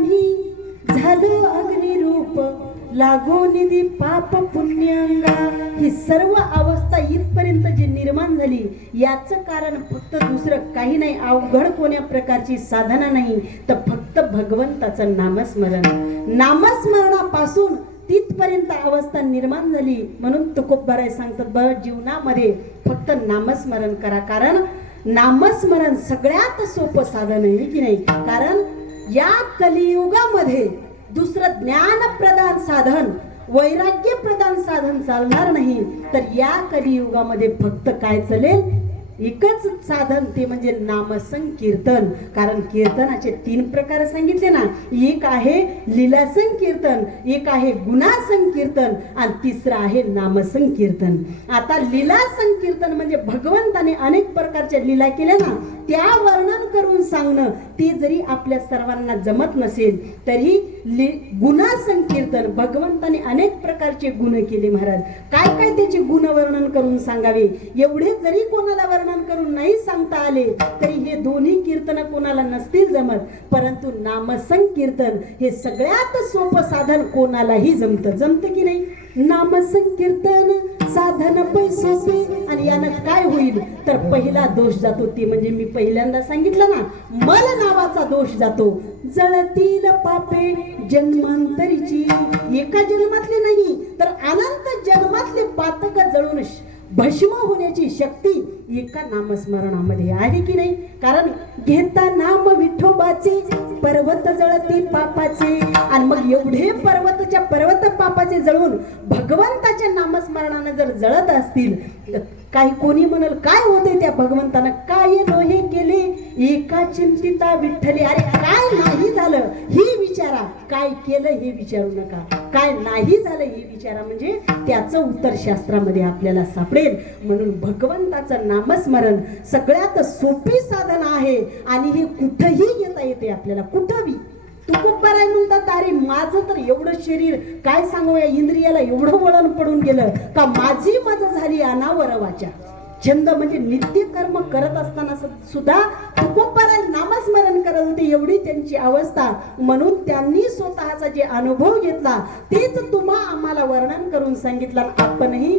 आम्ही झालो अग्निरूप. निधी पाप पुण्यांगा. ही सर्व अवस्था इथपर्यंत जी निर्माण झाली याचं कारण फक्त दुसरं काही नाही. अवघड कोण्या प्रकारची साधना नाही तर फक्त भगवंताचं नामस्मरण. नामस्मरणापासून तिथपर्यंत अवस्था निर्माण झाली. म्हणून तुकोबराय सांगतात ब जीवनामध्ये फक्त नामस्मरण करा. कारण नामस्मरण सगळ्यात सोपं साधन आहे की नाही? कारण या कलियुगामध्ये दुसरं ज्ञान प्रदान साधन वैराग्य प्रदान साधन चालणार नाही. तर या कलियुगामध्ये फक्त काय चालेल? एकच साधन ते म्हणजे नामसंकीर्तन. कारण कीर्तनाचे तीन प्रकार सांगितले ना. एक आहे लीला संकीर्तन एक आहे गुणा संकीर्तन आणि तिसरं आहे नामसंकीर्तन. आता लीला संकीर्तन म्हणजे भगवंताने अनेक प्रकारच्या लीला केल्या ना त्या वर्णन करून सांगणं ते जरी आपल्या सर्वांना जमत नसेल तरी लि गुणा संकीर्तन भगवंताने अनेक प्रकारचे गुण केले महाराज. काय काय त्याचे गुण वर्णन करून सांगावे? एवढे जरी कोणाला वर्णन करून नाही सांगता आले तरी हे दोन्ही कीर्तन कोणाला नसतील जमत. परंतु नामसंकीर्तन हे सगळ्यात सोपं साधन कोणालाही जमतं. जमतं की नाही? नामसंकीर्तन साधन पैसोपे आणि यानं काय होईल? तर पहिला दोष जातो. ते म्हणजे मी पहिल्यांदा सांगितलं ना मल नावाचा दोष जातो. जळतील पापे जन्मांतरीची. एका जन्मातले नाही तर अनंत जन्मातले पातक जळून भस्म होण्याची शक्ती एका नामस्मरणामध्ये आहे की नाही? कारण घेता नाम विठोबाचे पर्वत जळतील पापाचे. आणि मग एवढे पर्वतच्या पर्वत पापाचे जळून भगवंताच्या नामस्मरणानं जर जळत असतील तर काही कोणी म्हणल काय होते त्या भगवंतानं? काय नोहे केले? एका चिंतिता विठ्ठले अरे काय नाही झालं? ही विचारा. काय केलं हे विचारू नका. काय नाही झालं हे विचारा. म्हणजे त्याचं उत्तर शास्त्रामध्ये आपल्याला सापडेल. म्हणून भगवंताचं नामस्मरण सगळ्यात सोपी साधन आहे. आणि हे कुठंही घेता येते आपल्याला. कुठंही तुकोबाराय म्हणतात अरे माझं तर एवढं शरीर काय सांगू या इंद्रियाला एवढं वळण पडून गेलं का माझी मजा झाली अनावर वाचा छंद म्हणजे नित्य कर्म करत असताना सुद्धा तुकोबाराय नामस्मरण करत होते एवढी त्यांची अवस्था. म्हणून त्यांनी स्वतःचा जे अनुभव घेतला तेच तुम्हा आम्हाला वर्णन करून सांगितलं. आपणही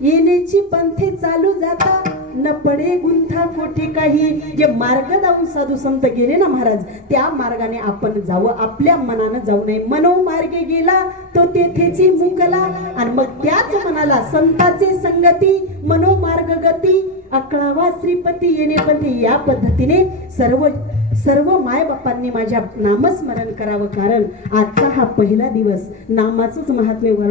येण्याची पंथे चालू जाता. न पडे गुंथा कोठे काही. जे मार्ग जाऊन साधू संत गेले ना महाराज त्या मार्गाने आपण जावं. आपल्या मनानं जाऊ नये. मनोमार्गे गेला तो तेथेची मुकला. आणि मग त्याच मनाला संताचे संगती मनोमार्ग गती अकळावा श्रीपती येणे पंथी या पद्धतीने सर्व सर्व मायबापांनी माझ्या नामस्मरण करावं. कारण आजचा हा पहिला दिवस नामाचंच महात्म्य वर्णन